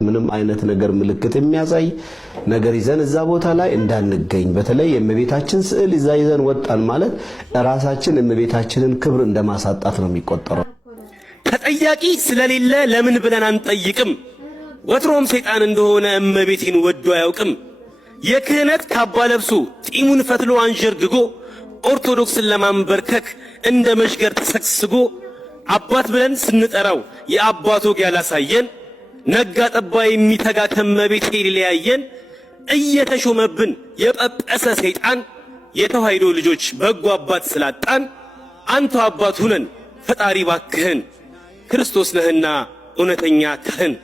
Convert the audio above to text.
ምንም አይነት ነገር ምልክት የሚያሳይ ነገር ይዘን እዛ ቦታ ላይ እንዳንገኝ በተለይ የእመቤታችን ስዕል ይዘን ወጣን ማለት ራሳችን የእመቤታችንን ክብር እንደማሳጣት ነው የሚቆጠረው። ተጠያቂ ስለሌለ ለምን ብለን አንጠይቅም። ወትሮም ሰይጣን እንደሆነ እመቤቴን ወዶ አያውቅም። የክህነት ካባ ለብሶ ጢሙን ፈትሎ አንዠርግጎ ኦርቶዶክስን ለማንበርከክ እንደ መሽገር ተሰግስጎ አባት ብለን ስንጠራው የአባት ወግ ያላሳየን ነጋ ጠባ የሚተጋ ከመቤቴ ሊለያየን እየተሾመብን የጳጳሰ ሰይጣን የተዋሕዶ ልጆች በጎ አባት ስላጣን አንተ አባት ሁነን ፈጣሪ ባክህን ክርስቶስ ነህና እውነተኛ ካህን።